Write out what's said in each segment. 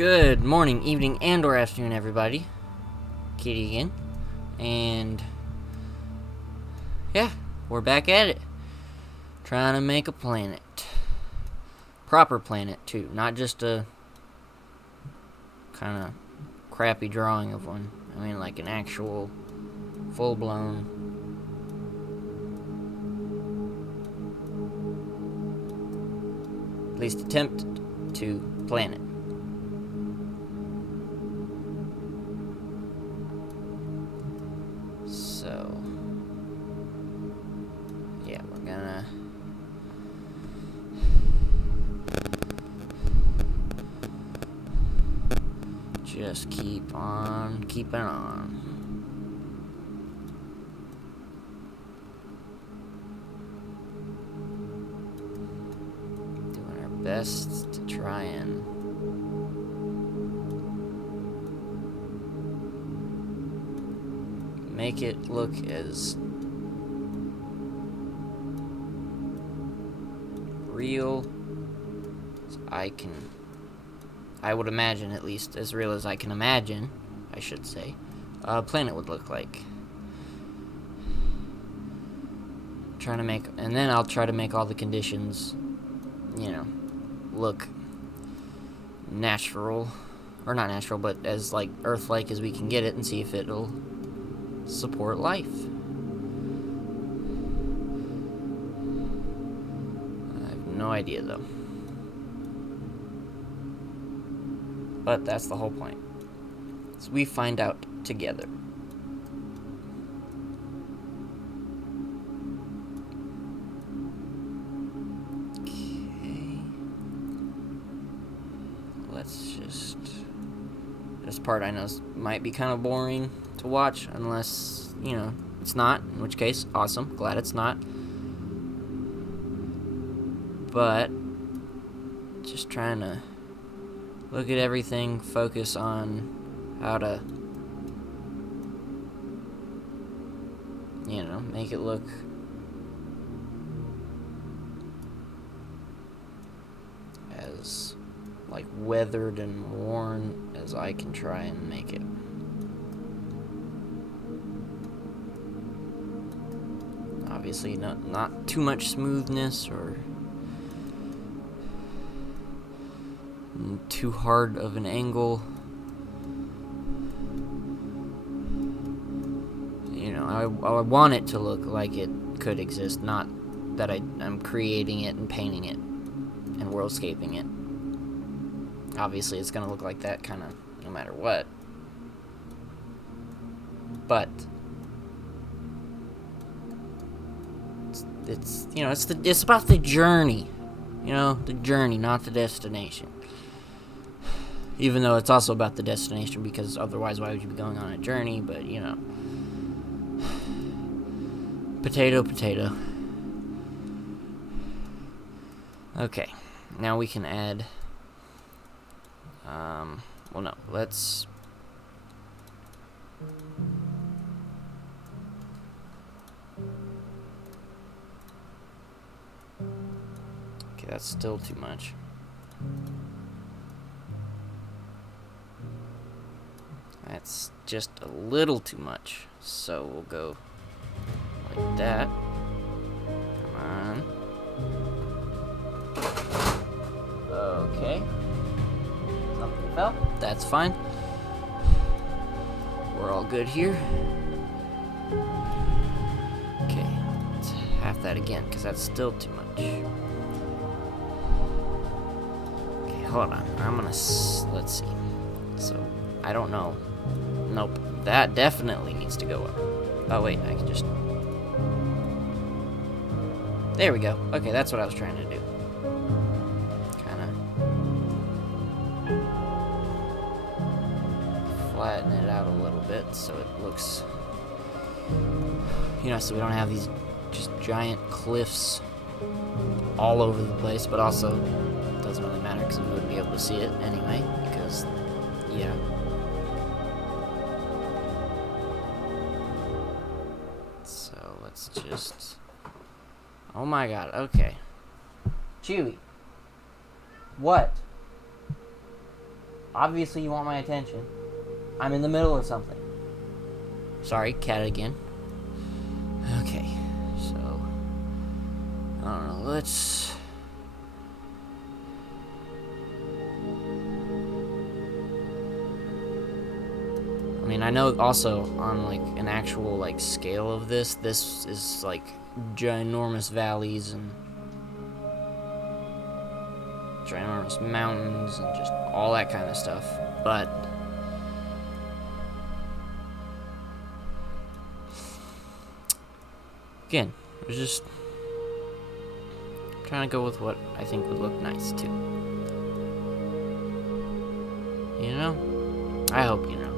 Good morning, evening, and or afternoon, everybody. Katie again. And yeah, we're back at it. Trying to make a planet. Proper planet, too. Not just a kind of crappy drawing of one. I mean, like an actual, full-blown, at least attempted to planet. So, yeah, we're gonna just keep on keeping on. Doing our best to try and make it look as real as I would imagine, at least as real as I can imagine, I should say, a planet would look like. And then I'll try to make all the conditions, look natural, or not natural, but as like Earth-like as we can get it, and see if it'll support life. I have no idea though. But that's the whole point. So we find out together. Okay. Let's just... This part I know might be kind of boring to watch, unless, it's not, in which case, awesome, glad it's not. But just trying to look at everything, focus on how to, make it look as like weathered and worn as I can try and make it. Obviously not too much smoothness or too hard of an angle. I want it to look like it could exist, not that I'm creating it and painting it and worldscaping it. Obviously it's gonna look like that kind of no matter what. But it's about the journey. The journey, not the destination. Even though it's also about the destination, because otherwise why would you be going on a journey? But, potato, potato. Okay, now we can add, well no, let's, okay, that's still too much. That's just a little too much, so we'll go like that. Come on. Okay. Something fell. That's fine. We're all good here. Okay, let's half that again, because that's still too much. Okay, hold on. Let's see. So, I don't know. Nope, that definitely needs to go up. Oh wait, I can just... There we go. Okay, that's what I was trying to do. Kinda flatten it out a little bit so it looks... so we don't have these just giant cliffs all over the place, but also it doesn't really matter because we wouldn't be able to see it anyway, because, yeah. Let's just... Oh my god, okay. Chewy. What? Obviously you want my attention. I'm in the middle of something. Sorry, cat again. Okay, so I don't know, let's... I mean, I know also on like an actual like scale of this is like ginormous valleys and ginormous mountains and just all that kind of stuff, but again, it was just trying to go with what I think would look nice too. You know? I hope you know.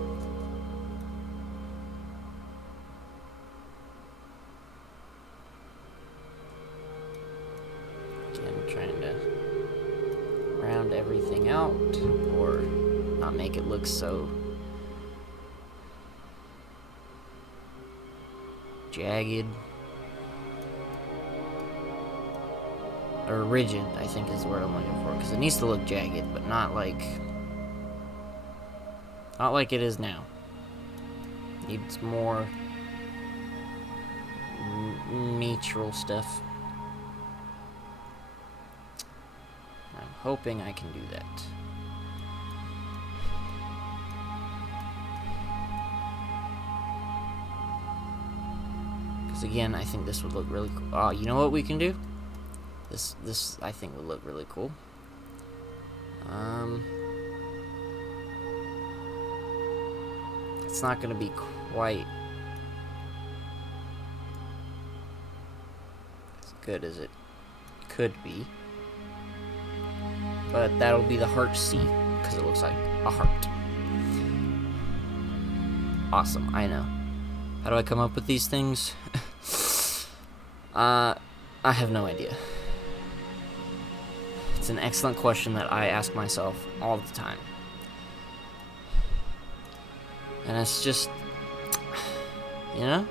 Again, trying to round everything out or not make it look so jagged. Or rigid, I think is the word I'm looking for, because it needs to look jagged, but not like it is now. It needs more natural stuff. I'm hoping I can do that. Because again, I think this would look really cool. Oh, you know what we can do? This I think would look really cool. It's not gonna be quite as good as it could be, but that'll be the heart scene because it looks like a heart. Awesome, I know. How do I come up with these things? I have no idea. It's an excellent question that I ask myself all the time. And it's just, you know?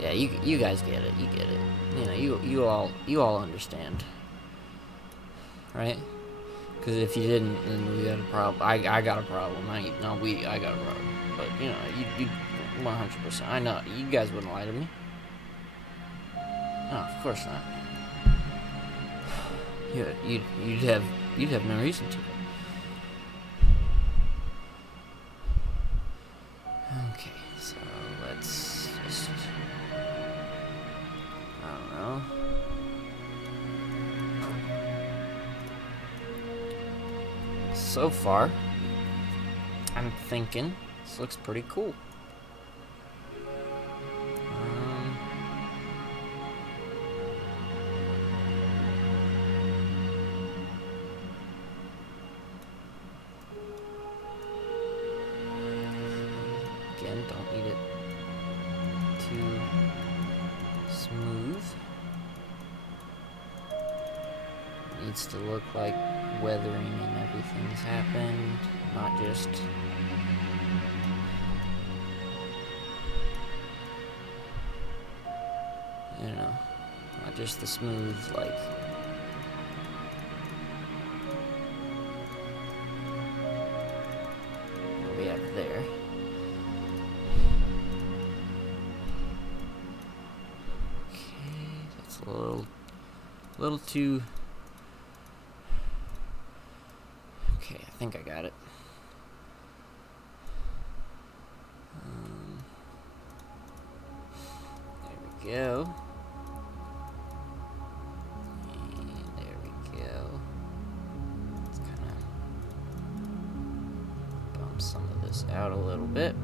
Yeah, you guys get it. You get it. You know, you all understand. Right? Because if you didn't, then we got a problem. I got a problem. I got a problem. But, you know, you 100%. I know. You guys wouldn't lie to me. No, of course not. You'd have no reason to. Okay, so let's just, I don't know. So far, I'm thinking this looks pretty cool. Again, don't need it too smooth. It needs to look like weathering and everything's happened, not just not just the smooth like what we have there. A little too. Okay, I think I got it. There we go. And there we go. Let's kind of bump some of this out a little bit.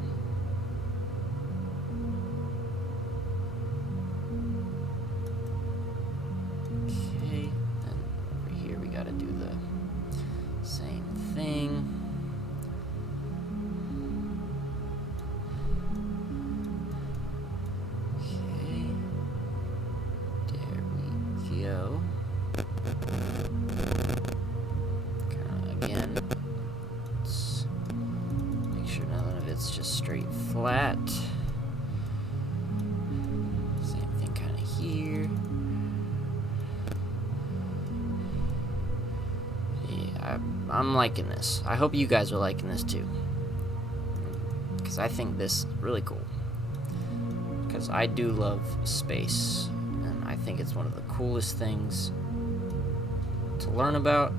Again, let's make sure none of it's just straight flat. Same thing kind of here. Yeah, I'm liking this. I hope you guys are liking this too, because I think this is really cool. Because I do love space, and I think it's one of the coolest things to learn about.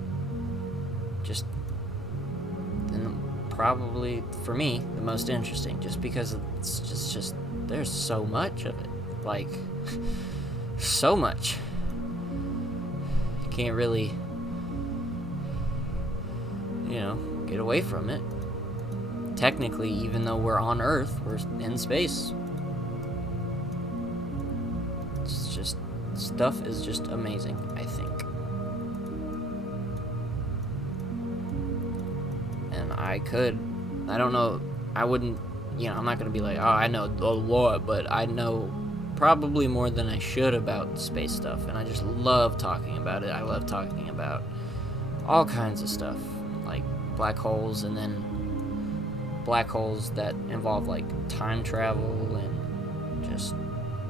Just, and probably for me, the most interesting, just because it's just there's so much of it, like so much. You can't really, get away from it. Technically, even though we're on Earth, we're in space. It's just, stuff is just amazing, I think. And I don't know, I wouldn't, I'm not gonna be like, oh, I know a lot, but I know probably more than I should about space stuff, and I just love talking about it. I love talking about all kinds of stuff, like black holes, and then black holes that involve like time travel and just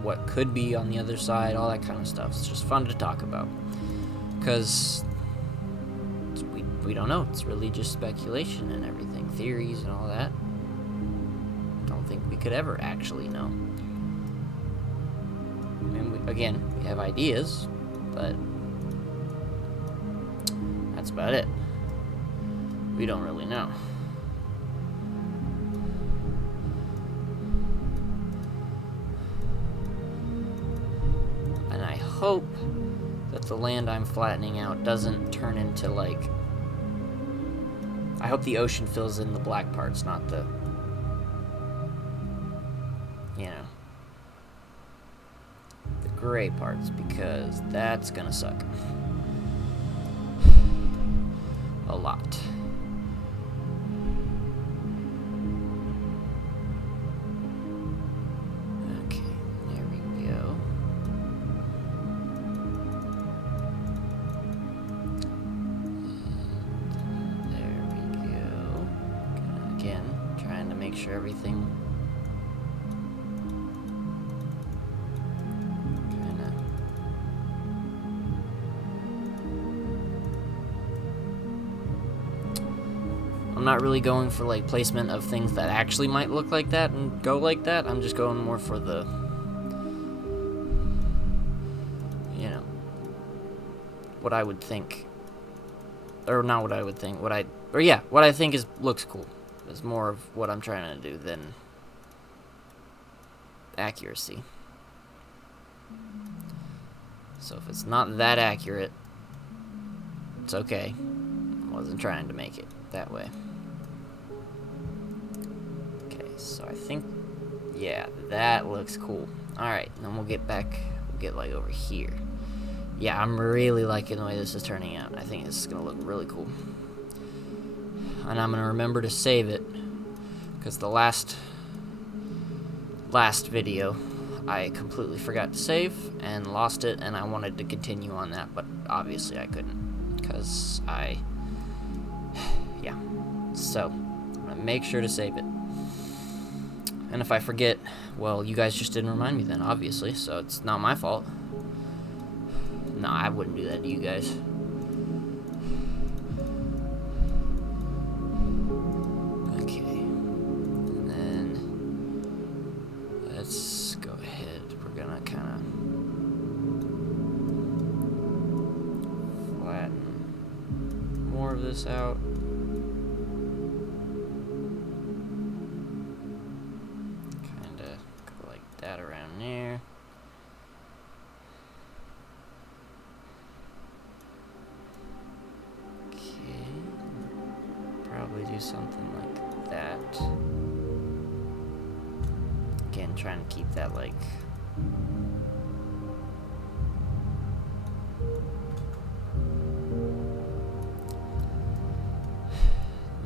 what could be on the other side, all that kind of stuff. It's just fun to talk about, because we don't know. It's really just speculation and everything, theories and all that. Don't think we could ever actually know. I mean, we have ideas, but that's about it. We don't really know. And I hope that the land I'm flattening out doesn't turn into like... I hope the ocean fills in the black parts, not the... the gray parts, because that's gonna suck. A lot. Okay, there we go. There we go. Again, trying to make sure everything... I'm not really going for like placement of things that actually might look like that and go like that. I'm just going more for the, what I would think, or not what I would think, what I think looks cool. Is more of what I'm trying to do than accuracy. So if it's not that accurate, it's okay. I wasn't trying to make it that way. So I think, yeah, that looks cool. Alright, then we'll get like over here. Yeah, I'm really liking the way this is turning out. I think this is going to look really cool. And I'm going to remember to save it, because the last video, I completely forgot to save and lost it, and I wanted to continue on that, but obviously I couldn't, because yeah. So, I'm going to make sure to save it. And if I forget, well, you guys just didn't remind me then, obviously, so it's not my fault. No, I wouldn't do that to you guys. Okay. And then let's go ahead. We're gonna kind of flatten more of this out. That around there. Okay. Probably do something like that. Again, trying to keep that like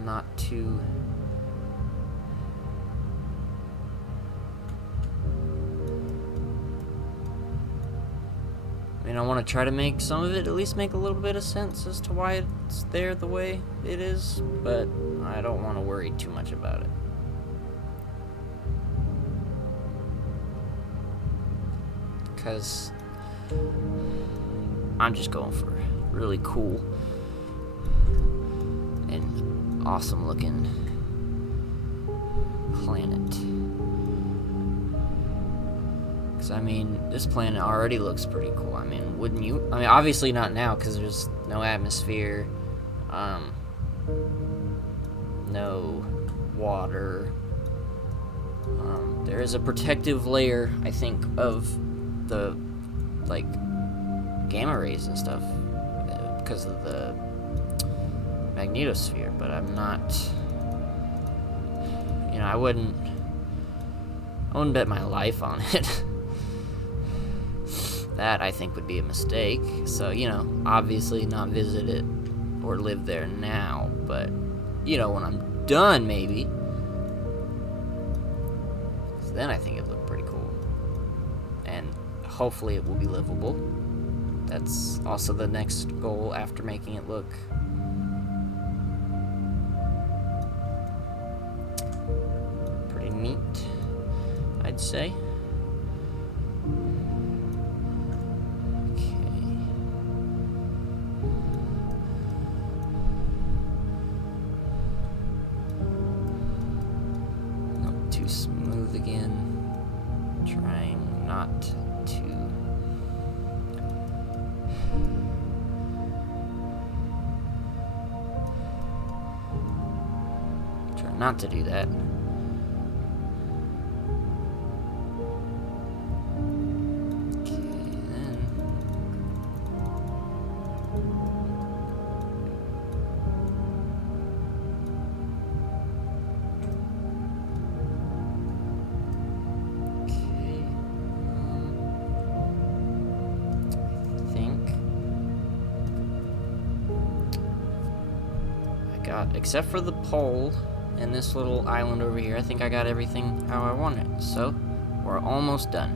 not too I want to try to make some of it at least make a little bit of sense as to why it's there the way it is, but I don't want to worry too much about it. Because I'm just going for really cool an awesome looking planet. Because, I mean, this planet already looks pretty cool. I mean, wouldn't you? I mean, obviously not now, because there's no atmosphere, no water. There is a protective layer, I think, of the, like, gamma rays and stuff, because of the magnetosphere, but I'm not, you know, I wouldn't bet my life on it. That, I think, would be a mistake. So, you know, obviously not visit it or live there now, but, you know, when I'm done, maybe. So then I think it'd look pretty cool. And hopefully it will be livable. That's also the next goal after making it look pretty neat, I'd say. Too smooth again. Trying not to. Try not to do that. Except for the pole and this little island over here, I think I got everything how I want it. So, we're almost done.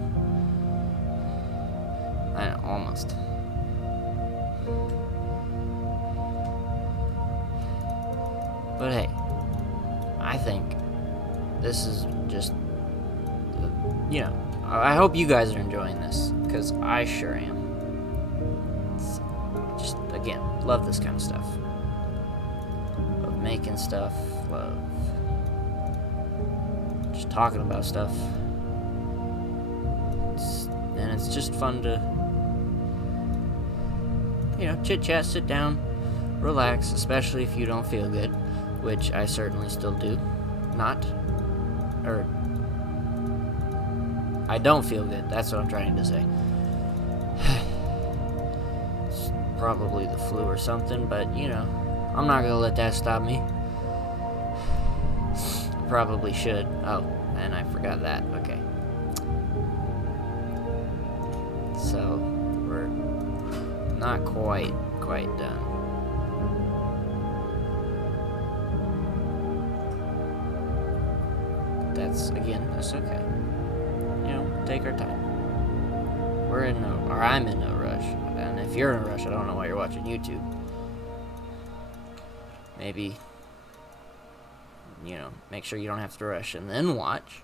I know, almost. But hey, I think this is just, you know, I hope you guys are enjoying this, because I sure am. It's just, again, love this kind of stuff. Making stuff, love just talking about stuff, and it's just fun to, you know, chit chat, sit down, relax, especially if you don't feel good, which I certainly still do. I don't feel good, that's what I'm trying to say. It's probably the flu or something, but you know, I'm not gonna let that stop me. Probably should. Oh, and I forgot that. Okay. So, we're not quite done. That's okay. You know, take our time. I'm in no rush. And if you're in a rush, I don't know why you're watching YouTube. Maybe, you know, make sure you don't have to rush and then watch.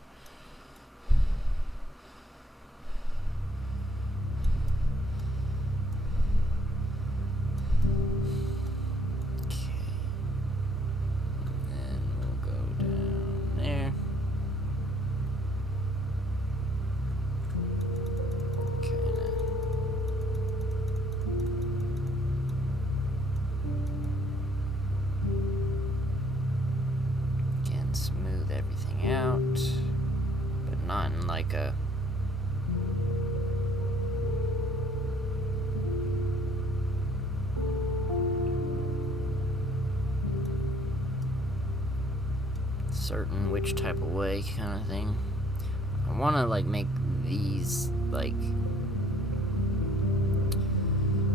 Okay. And then we'll go down there. Smooth everything out, but not in like a certain which type of way kind of thing. I want to like make these like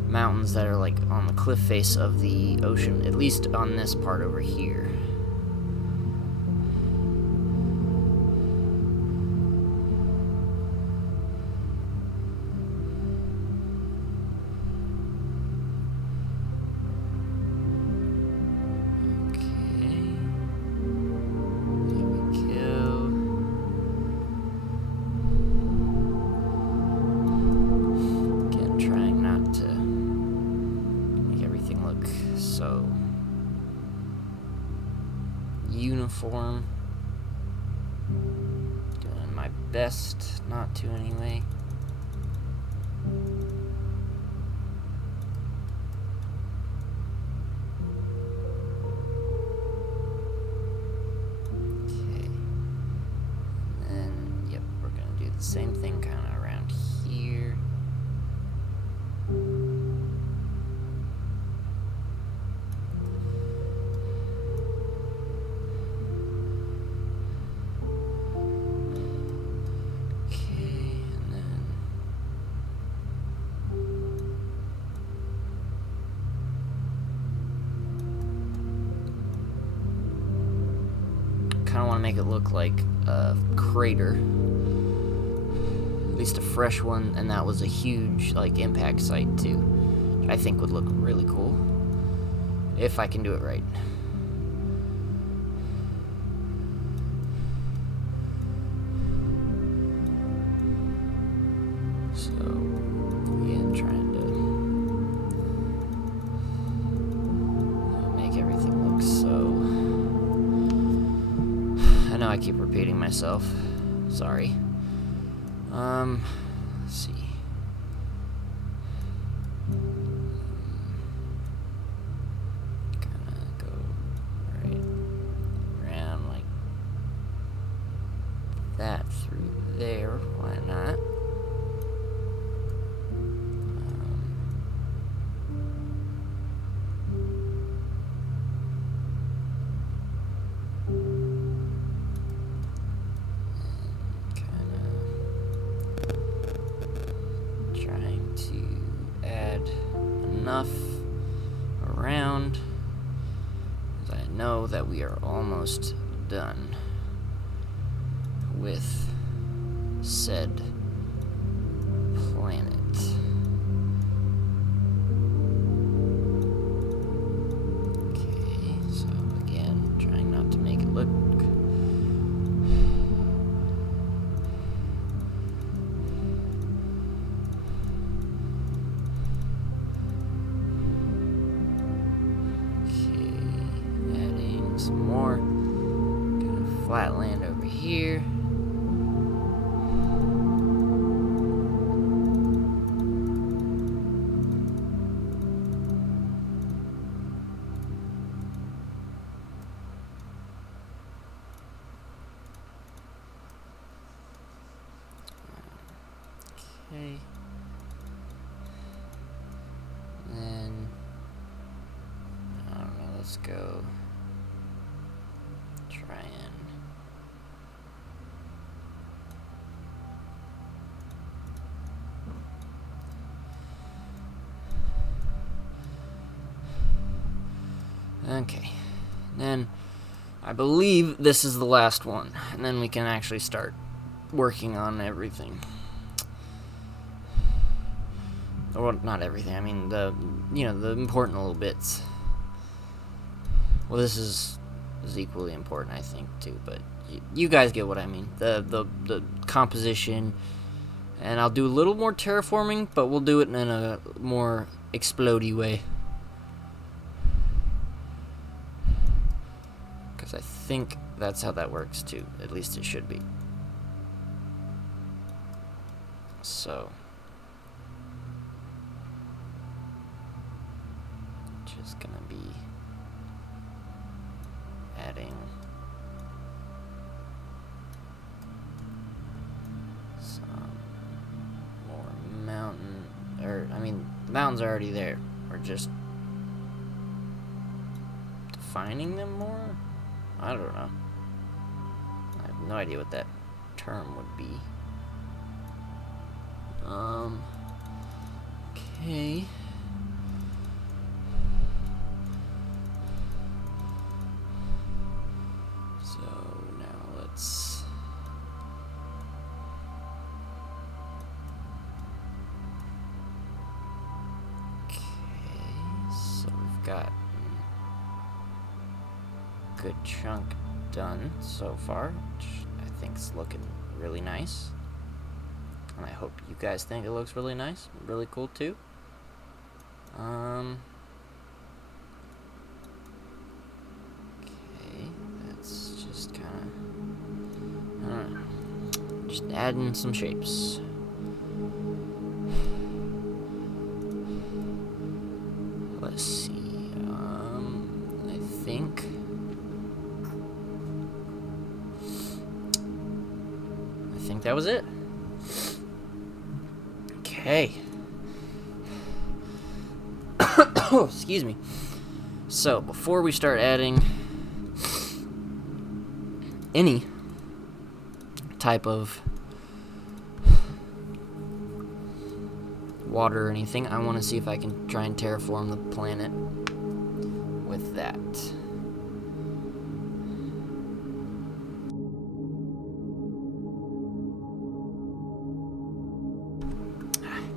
mountains that are like on the cliff face of the ocean, at least on this part over here. uniform. Doing my best not to anyway. Okay. And then, yep, we're gonna do the same thing kind of around here. Kind of want to make it look like a crater, at least a fresh one, and that was a huge like impact site too, which I think would look really cool if I can do it right. So again, trying to make everything look so. I know I keep repeating myself. Sorry. Let's see. Gonna go right around like that through there. Why not? Enough around, as I know that we are almost done with said planet. Okay, so again, trying not to make it look some more. Got a flat land over here. Okay. Then I don't know, let's go try and okay. Then I believe this is the last one, and then we can actually start working on everything. Or not everything, I mean the the important little bits. Well, this is equally important, I think, too, but you guys get what I mean. The composition, and I'll do a little more terraforming, but we'll do it in a more explodey way. Because I think that's how that works, too. At least it should be. So just gonna be adding some more mountain, mountains are already there. We're just defining them more? I don't know. I have no idea what that term would be. Okay. So now let's so we've got a good chunk done so far, which I think is looking really nice. And I hope you guys think it looks really nice, really cool too. Okay, that's adding some shapes. Let's see. I think that was it. Okay. Oh, excuse me. So, before we start adding any type of water or anything, I want to see if I can try and terraform the planet with that.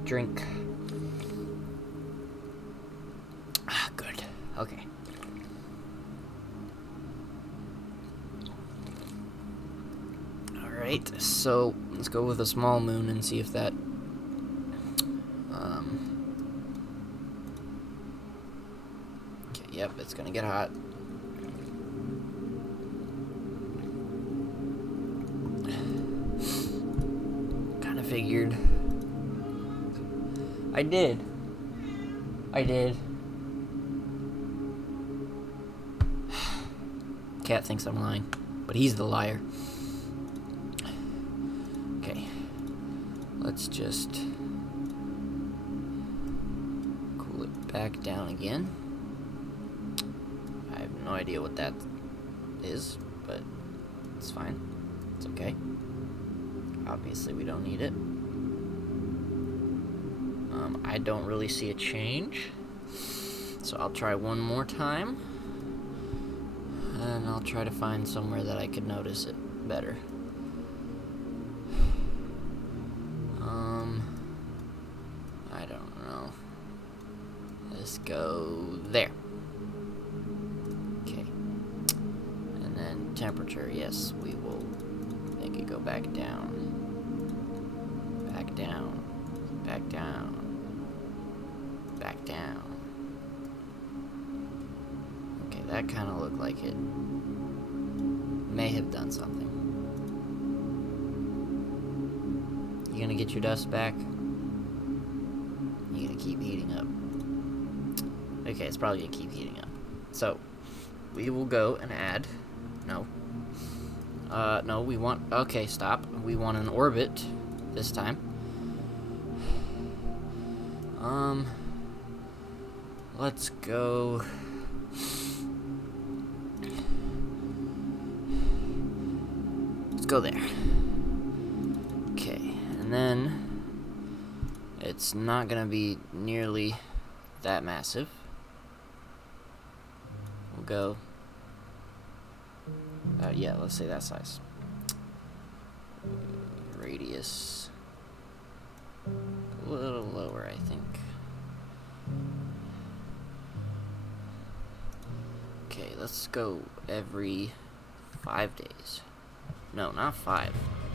Drink. Good. Okay. Alright, so let's go with a small moon and see if that okay, yep, it's gonna get hot. Kinda figured. I did. Cat thinks I'm lying, but he's the liar. Okay. Let's just cool it back down again. I have no idea what that is, but it's fine. It's okay. Obviously, we don't need it. I don't really see a change, so I'll try one more time, and I'll try to find somewhere that I could notice it better. I don't know. Let's go there. Okay. And then temperature, yes, we will make it go back down. Back down. Back down. Back down. Okay, that kind of looked like it may have done something. You gonna get your dust back? You gonna keep heating up? Okay, it's probably gonna keep heating up. So, we will go and add... No. No, we want... Okay, stop. We want an orbit this time. Let's go... Let's go there. Okay, and then it's not gonna be nearly that massive. We'll go... yeah, let's say that size. Radius... a little lower, I think. Okay, let's go every 5 days. No, not 5.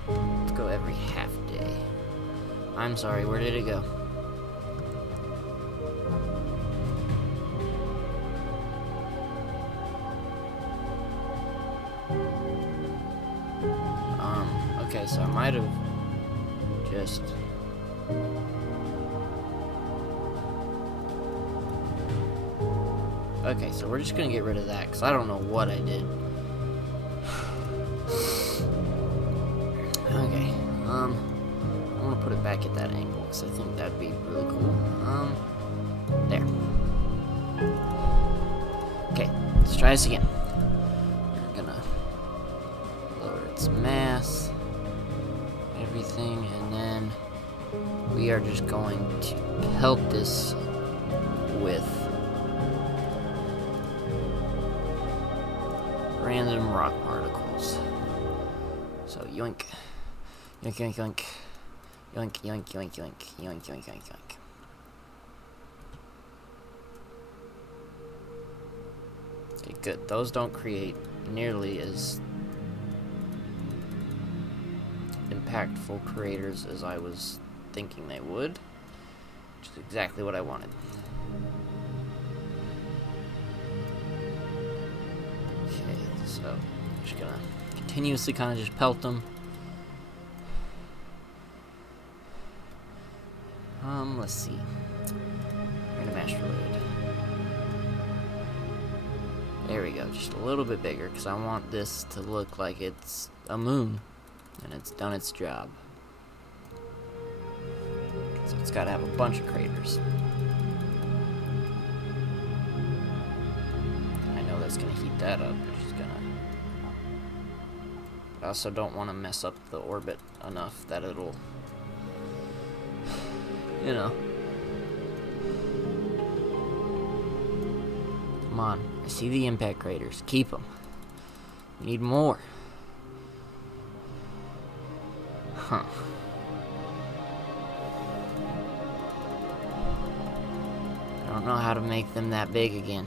Let's go every half day. I'm sorry, where did it go? Okay, so I might have just... Okay, so we're just gonna get rid of that, because I don't know what I did. Okay, I'm gonna put it back at that angle, because I think that'd be really cool. There. Okay, let's try this again. We're gonna lower its mass, everything, and then we are just going to pelt this with random rock particles. So yoink, yoink, yoink, yoink, yoink, yoink, yoink, yoink, yoink, yoink, yoink, yoink. Okay, good. Those don't create nearly as impactful craters as I was thinking they would, which is exactly what I wanted. Okay, so I'm just gonna continuously kind of just pelt them. Let's see. Random asteroid. There we go, just a little bit bigger, because I want this to look like it's a moon, and it's done its job. So it's got to have a bunch of craters. I know that's going to heat that up, which is going to... I also don't want to mess up the orbit enough that it'll... You know. Come on. I see the impact craters. Keep them. We need more. Huh. I don't know how to make them that big again.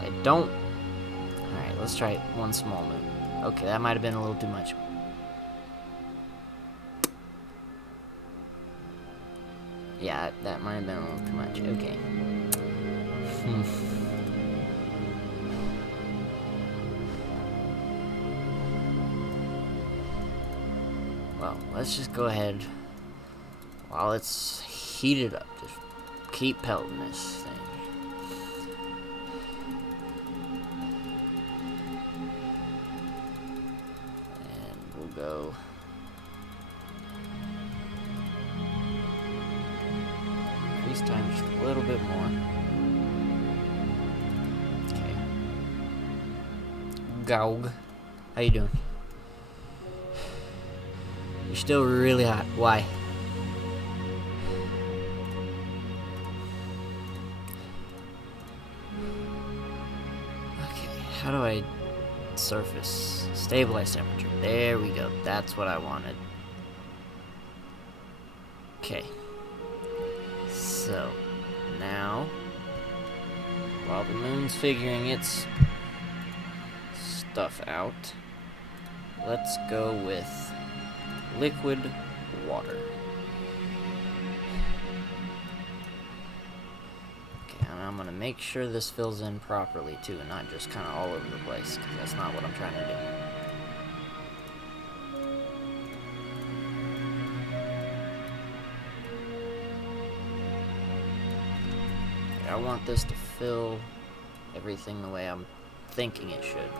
I don't... Alright, let's try one small moon. Okay, that might have been a little too much. Yeah, that might have been a little too much. Okay. Well, let's just go ahead. While it's heated up, just keep pelting this thing. And we'll go... Increase time just a little bit more. Okay. Gaug. How you doing? You're still really hot. Why? Okay, how do I surface? Stabilize temperature. There we go. That's what I wanted. Okay. So, now, while the moon's figuring its stuff out, let's go with liquid water. Okay, and I'm going to make sure this fills in properly too, and not just kind of all over the place, because that's not what I'm trying to do. I want this to fill everything the way I'm thinking it should.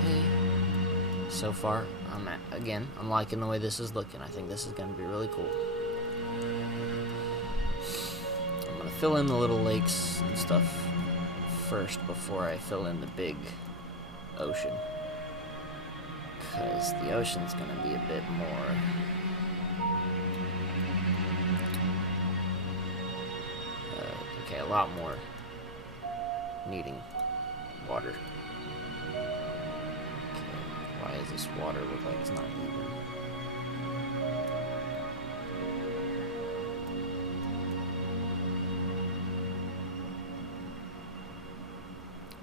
Okay. So far, I'm liking the way this is looking. I think this is going to be really cool. I'm going to fill in the little lakes and stuff first before I fill in the big ocean. Because the ocean's going to be a bit more... Okay, a lot more needing water. Okay, why does this water look like it's not even?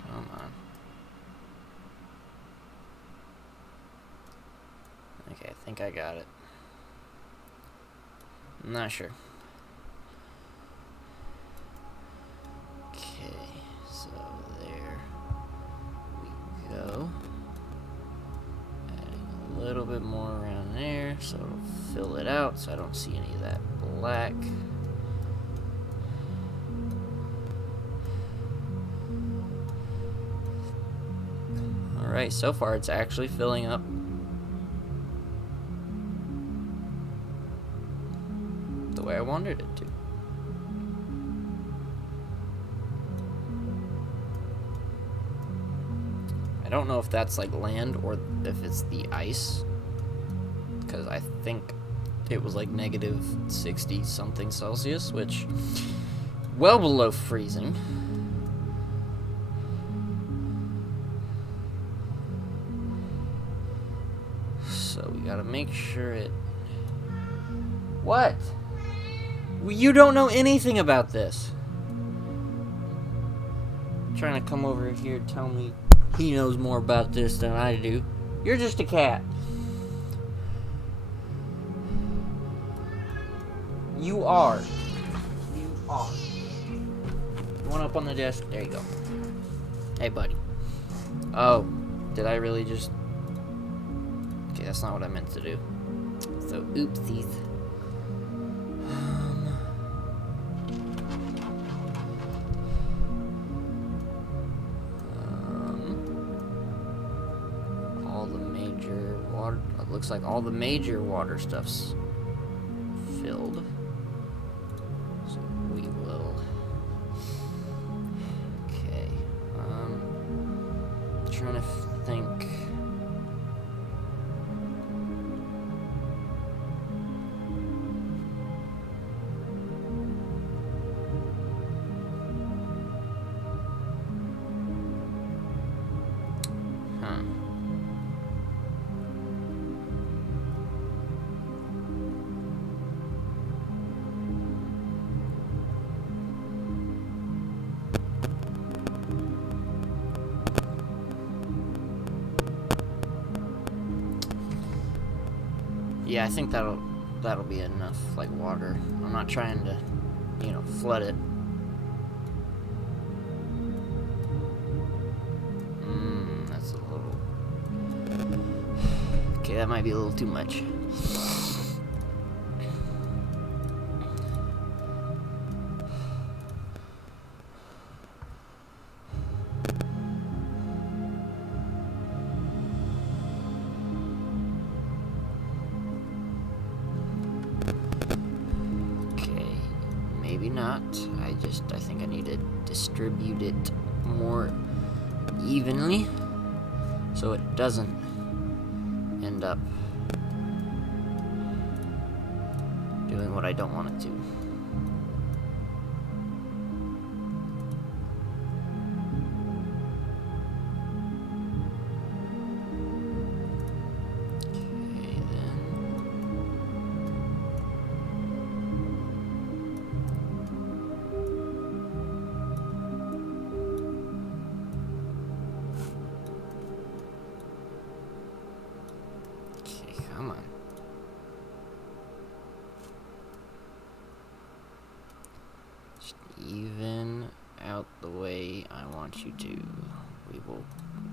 Come on. Okay, I think I got it. I'm not sure. More around there, so it'll fill it out so I don't see any of that black. Alright, so far it's actually filling up. The way I wanted it to. I don't know if that's like land or if it's the ice. Because I think it was like negative 60 something Celsius, which well below freezing. So we gotta make sure it... What? You don't know anything about this. Trying to come over here and tell me he knows more about this than I do. You're just a cat. You are. You are. One up on the desk. There you go. Hey, buddy. Oh. Did I really just... Okay, that's not what I meant to do. So, oopsies. All the major water... It looks like all the major water stuff's filled. So, we will... Okay. Trying to think... Yeah, I think that'll be enough, like, water. I'm not trying to, you know, flood it. That's a little... Okay, that might be a little too much. Maybe not. I think I need to distribute it more evenly so it doesn't end up doing what I don't want it to. Come on. Just even out the way I want you to. We will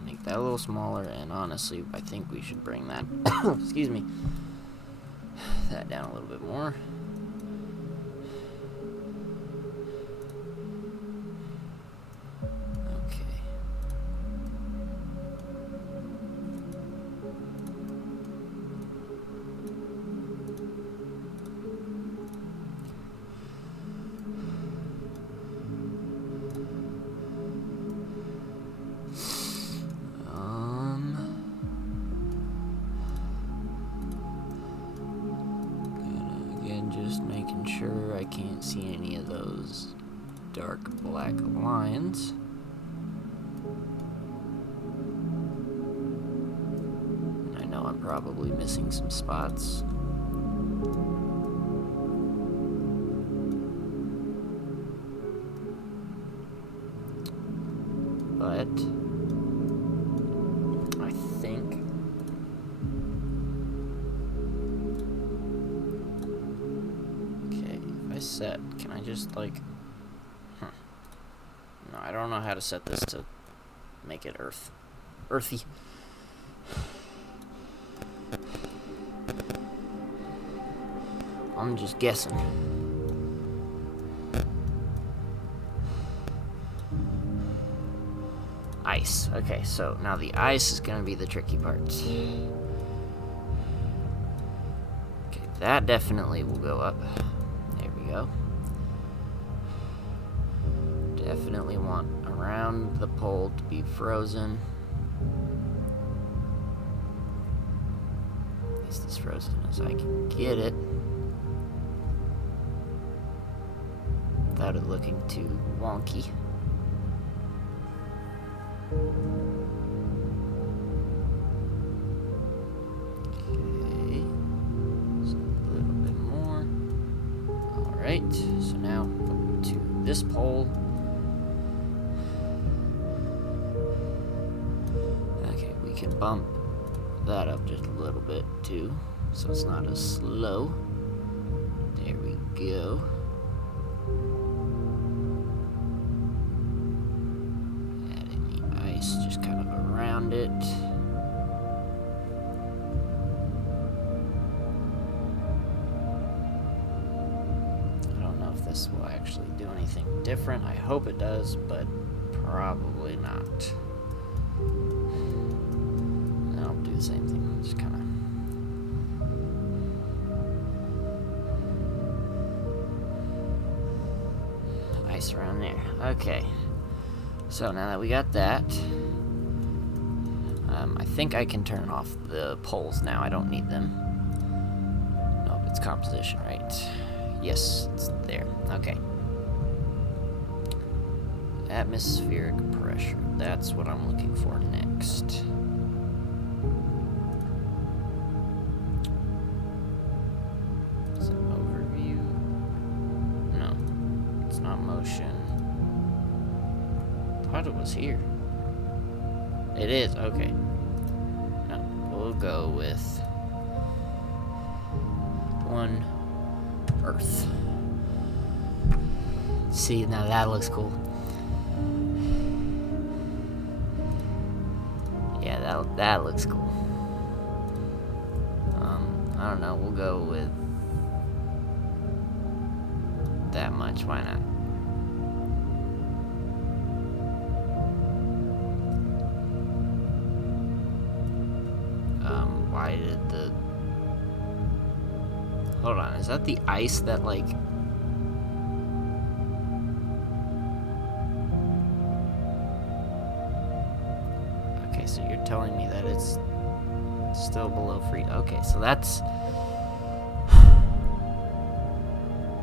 make that a little smaller, and honestly, I think we should bring that, excuse me, that down a little bit more. Making sure I can't see any of those dark black lines. I know I'm probably missing some spots. But I think set. Can I just like No, I don't know how to set this to make it earthy. I'm just guessing. Ice. Okay, so now the ice is gonna be the tricky part. Okay, that definitely will go up. Go. Definitely want around the pole to be frozen. At least as frozen as I can get it. Without it looking too wonky. Alright, so now to this pole. Okay, we can bump that up just a little bit too, so it's not as slow. There we go. Adding the ice just kind of around it. this will actually do anything different. I hope it does, but probably not. And I'll do the same thing. Just kind of. Ice around there. Okay. So now that we got that, I think I can turn off the poles now. I don't need them. No, it's composition, right? Yes, it's there. Okay. Atmospheric pressure. That's what I'm looking for next. Is it overview? No, it's not motion. I thought it was here. It is, okay. No, we'll go with one Earth. See, now that looks cool. Yeah, that looks cool. I don't know, we'll go with that much, why not? Why did the... Hold on, is that the ice that, like... Okay, so you're telling me that it's still below freezing. Okay, so that's...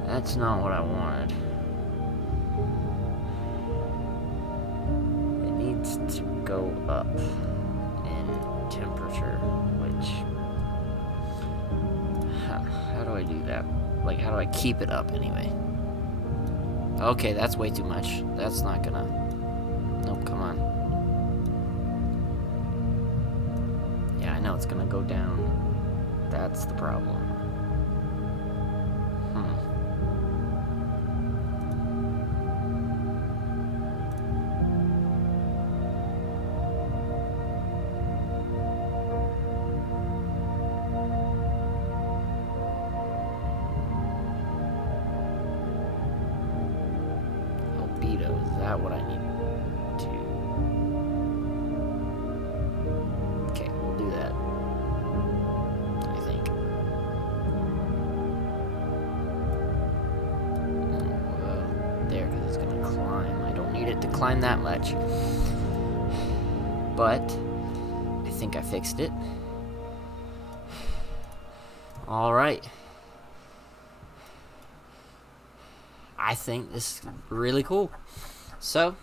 That's not what I wanted. It needs to go up in temperature, which... How do I do that? Like, how do I keep it up anyway? Okay, that's way too much. That's not gonna... Nope, come on. Yeah, I know it's gonna go down. That's the problem. Is that what I need to... Okay, we'll do that. I think. There, because it's going to climb. I don't need it to climb that much. But, I think I fixed it. Alright. I think this is really cool. So,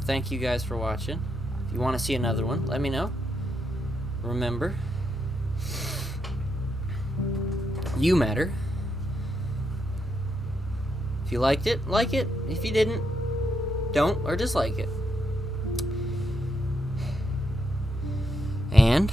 thank you guys for watching. If you want to see another one, let me know. Remember, you matter. If you liked it, like it. If you didn't, don't or dislike it. And